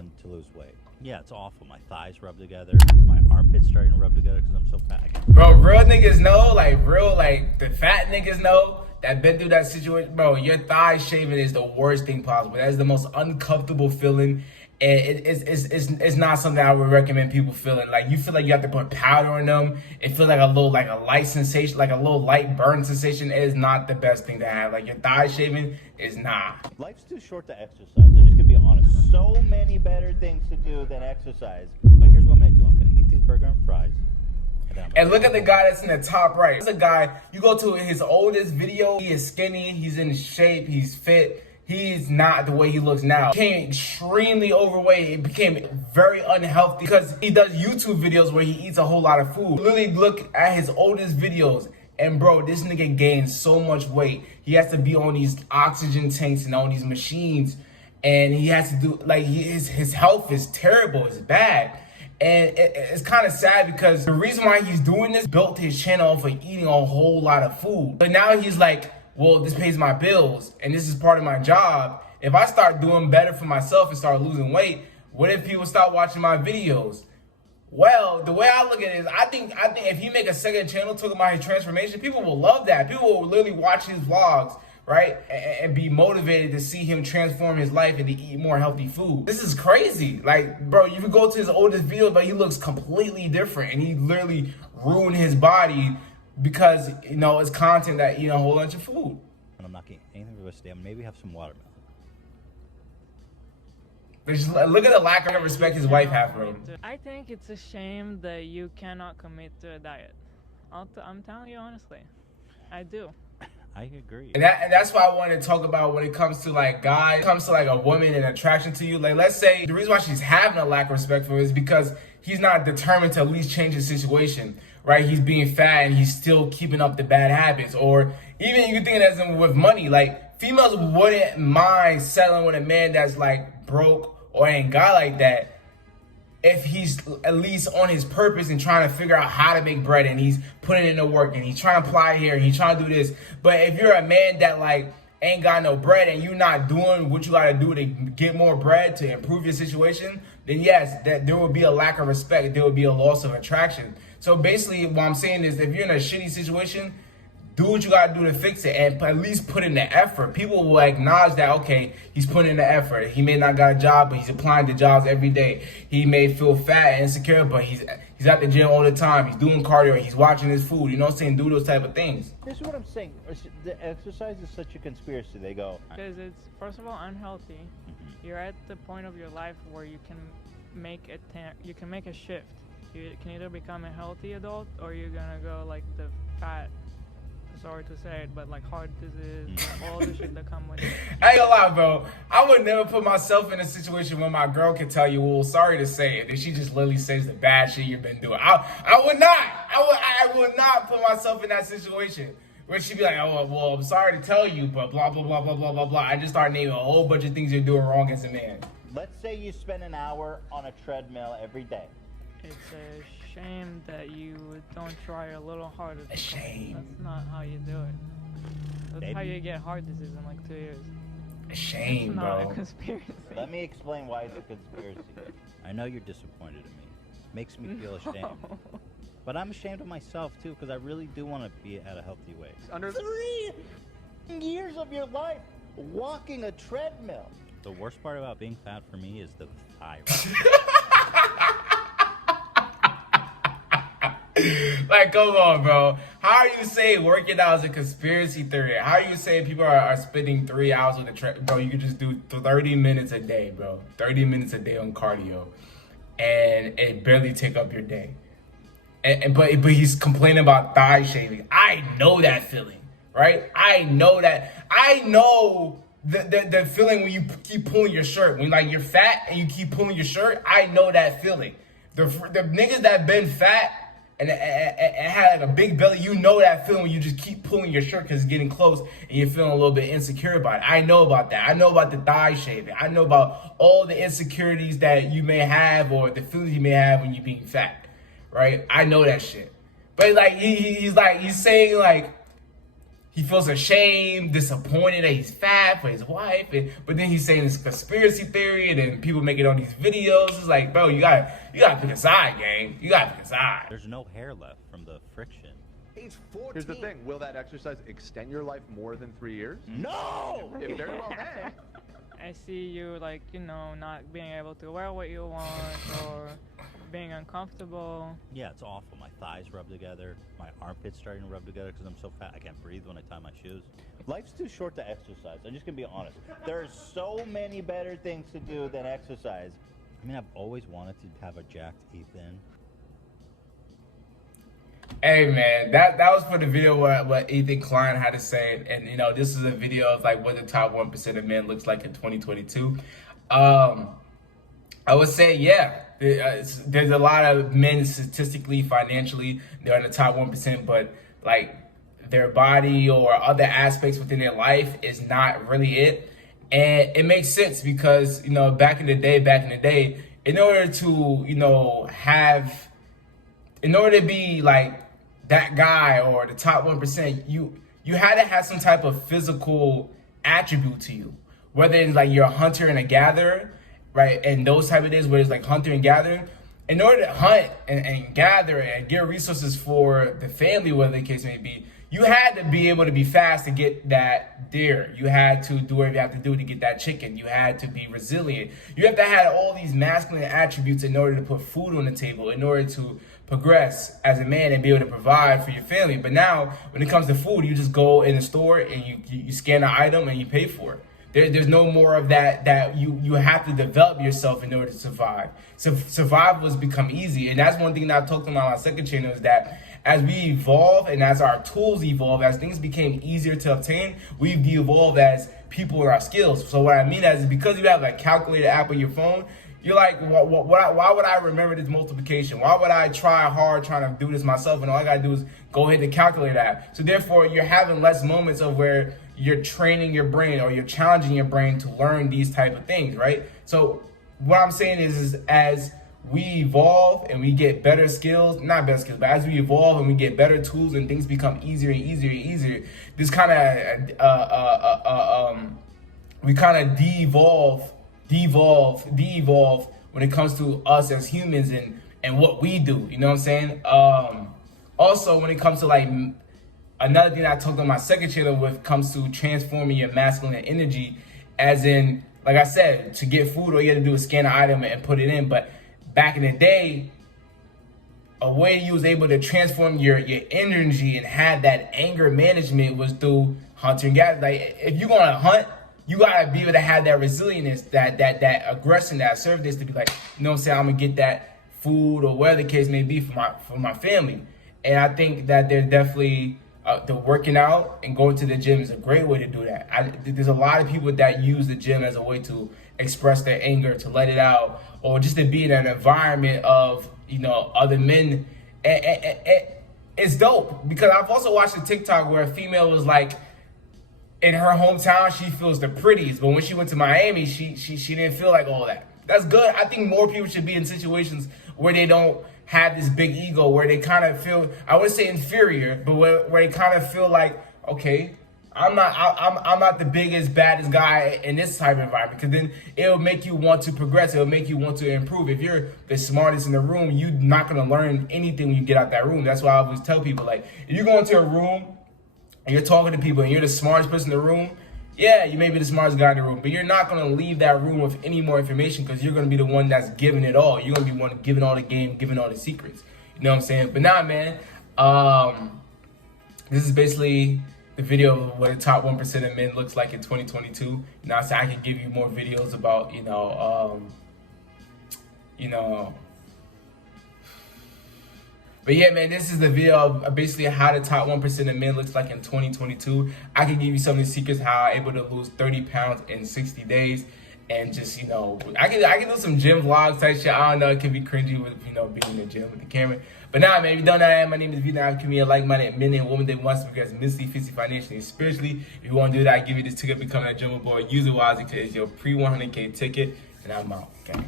reason to lose weight. Yeah, it's awful. My thighs rub together. My armpits starting to rub together because I'm so fat. Bro, real niggas know, like the fat niggas know that been through that situation. Bro, your thigh shaving is the worst thing possible. That is the most uncomfortable feeling. And it's not something I would recommend people feeling. Like, you feel like you have to put powder on them. It feels like a light sensation, like a little light burn sensation. It is not the best thing to have. Like, your thigh shaving is not. Life's too short to exercise. I'm just gonna be honest. So many better things to do than exercise. But here's what I'm gonna do. I'm gonna eat these burger and fries. And look at the guy that's in the top right. This is a guy, you go to his oldest video, he is skinny, he's in shape, he's fit. He's not the way he looks now. He became extremely overweight. It became very unhealthy because he does YouTube videos where he eats a whole lot of food. Literally look at his oldest videos, and bro, this nigga gained so much weight. He has to be on these oxygen tanks and on these machines, and he has to do, like, his health is terrible, it's bad. And it's kind of sad because the reason why he's doing this built his channel for eating a whole lot of food. But now he's like, well, this pays my bills and this is part of my job. If I start doing better for myself and start losing weight, what if people start watching my videos? Well, the way I look at it is, I think if he make a second channel talking about his transformation, people will love that. People will literally watch his vlogs, right? And be motivated to see him transform his life and to eat more healthy food. This is crazy. Like, bro, you can go to his oldest video, but he looks completely different and he literally ruined his body because, you know, it's content that eat a whole bunch of food. I'm not getting anything for this day. Maybe have some watermelon. But just look at the lack of respect his wife has for him. I think it's a shame that you cannot commit to a diet. I'm telling you honestly, I do. I agree. And that's why I want to talk about when it comes to like guys, comes to like a woman and attraction to you. Like, let's say the reason why she's having a lack of respect for him is because he's not determined to at least change his situation, right? He's being fat and he's still keeping up the bad habits. Or even you can think of it as with money. Like, females wouldn't mind settling with a man that's like broke or ain't got like that if he's at least on his purpose and trying to figure out how to make bread and he's putting in the work and he's trying to apply here and he's trying to do this. But if you're a man that like ain't got no bread and you're not doing what you got to do to get more bread to improve your situation, then yes, that there will be a lack of respect. There will be a loss of attraction. So basically what I'm saying is, if you're in a shitty situation, do what you gotta do to fix it and at least put in the effort. People will acknowledge that, okay, he's putting in the effort. He may not got a job, but he's applying to jobs every day. He may feel fat and insecure, but he's at the gym all the time. He's doing cardio, he's watching his food, you know what I'm saying? Do those type of things. This is what I'm saying. The exercise is such a conspiracy. They go, Because it's, first of all, unhealthy. You're at the point of your life where you can make a shift. You can either become a healthy adult or you're gonna go like the fat, sorry to say it, but like heart disease, all the shit that come with it. I ain't gonna lie, bro. I would never put myself in a situation where my girl can tell you, well, sorry to say it, and she just literally says the bad shit you've been doing. I would not. I would not put myself in that situation where she'd be like, oh, well, I'm sorry to tell you, but blah, blah, blah, blah, blah, blah, blah. I just start naming a whole bunch of things you're doing wrong as a man. let's say you spend an hour on a treadmill every day. It's a shame that you don't try a little harder. A shame. That's not how you do it. That's how you get heart disease in like 2 years. A shame, it's not bro. a conspiracy. Let me explain why it's a conspiracy. I know you're disappointed in me. Makes me feel ashamed. But I'm ashamed of myself too, because I really do want to be at a healthy weight. Under 3 years of your life walking a treadmill. The worst part about being fat for me is the thyroid. Like, come on, bro. How are you saying working out is a conspiracy theory? How are you saying people are spending 3 hours on the treadmill? Bro, you could just do 30 minutes a day, bro. 30 minutes a day on cardio. And it barely take up your day. But he's complaining about thigh shaving. I know that feeling, right? I know that. I know the feeling when you keep pulling your shirt. When like you're fat and you keep pulling your shirt, I know that feeling. The niggas that been fat and had like a big belly, you know that feeling when you just keep pulling your shirt because it's getting close and you're feeling a little bit insecure about it. I know about that. I know about the thigh shaving. I know about all the insecurities that you may have or the feelings you may have when you're being fat, right? I know that shit. But like he's saying like he feels ashamed, disappointed that he's fat for his wife, but then he's saying it's conspiracy theory, and then people making all these videos. It's like, bro, you gotta pick a side, gang. You gotta pick a side. There's no hair left from the friction. Age 14. Here's the thing: will that exercise extend your life more than 3 years? No. It very well may. I see you like, you know, not being able to wear what you want or being uncomfortable. Yeah, it's awful. My thighs rub together. My armpits starting to rub together because I'm so fat. I can't breathe when I tie my shoes. Life's too short to exercise. I'm just going to be honest. There's so many better things to do than exercise. I mean, I've always wanted to have a jacked Ethan. Hey man, that was for the video what Ethan Klein had to say, and you know, this is a video of like what the top 1% of men looks like in 2022. I would say, yeah, there's a lot of men statistically, financially, they're in the top 1%, but like their body or other aspects within their life is not really it. And it makes sense because, you know, back in the day, in order to, you know, in order to be like that guy or the top 1%, you had to have some type of physical attribute to you. Whether it's like you're a hunter and a gatherer, right? And those type of days where it's like hunter and gathering. In order to hunt and gather and get resources for the family, whatever the case may be, you had to be able to be fast to get that deer. You had to do whatever you have to do to get that chicken. You had to be resilient. You have to have all these masculine attributes in order to put food on the table, in order to progress as a man and be able to provide for your family. But now, when it comes to food, you just go in the store and you scan an item and you pay for it. There's no more of that you have to develop yourself in order to survive. So survival has become easy. And that's one thing that I talked about on my second channel is that as we evolve and as our tools evolve, as things became easier to obtain, we've evolved as people and our skills. So what I mean is because you have a calculator app on your phone, you're like, why would I remember this multiplication? Why would I try hard trying to do this myself? And all I gotta do is go hit the calculator app. So therefore, you're having less moments of where you're training your brain or you're challenging your brain to learn these type of things, right? So what I'm saying is as we evolve and we get better skills, not better skills, but as we evolve and we get better tools and things become easier and easier and easier, this kind of, we kind of de-evolve when it comes to us as humans and what we do, you know what I'm saying? Also, when it comes to like, another thing that I talked on my second channel with comes to transforming your masculine energy, as in, like I said, to get food, all you have to do is scan an item and put it in. But back in the day, a way you was able to transform your energy and have that anger management was through hunting and gathering. Like, if you're going to hunt, you got to be able to have that resilience, that aggression, that assertiveness to be like, you know what I'm saying, I'm going to get that food or whatever the case may be for my family. And I think that there's definitely... the working out and going to the gym is a great way to do that. There's a lot of people that use the gym as a way to express their anger, to let it out, or just to be in an environment of, you know, other men. It's dope because I've also watched a TikTok where a female was like, in her hometown, she feels the prettiest, but when she went to Miami, she didn't feel like all that. That's good. I think more people should be in situations where they don't have this big ego, where they kind of feel, I wouldn't say inferior, but where they kind of feel like, okay, I'm not the biggest, baddest guy in this type of environment, because then it'll make you want to progress. It'll make you want to improve. If you're the smartest in the room, you're not going to learn anything when you get out that room. That's why I always tell people, like, if you go into a room and you're talking to people and you're the smartest person in the room, yeah, you may be the smartest guy in the room, but you're not going to leave that room with any more information because you're going to be the one that's giving it all. You're going to be one giving all the game, giving all the secrets. You know what I'm saying? But nah, man, this is basically the video of what the top 1% of men looks like in 2022. You know, so I can give you more videos about, you know, but yeah, man, this is the video of basically how the top 1% of men looks like in 2022. I can give you some of the secrets how I'm able to lose 30 pounds in 60 days. And just, you know, I can do some gym vlogs type shit. I don't know, it can be cringy with, you know, being in the gym with the camera. But nah, man, if you don't know that, my name is vDunkk. I'm a like-minded men and women that wants to progress mentally, physically, financially, and spiritually. If you want to do that, I give you this ticket, become that gym boy. Use it wisely because it's your pre-100K ticket. And I'm out, okay?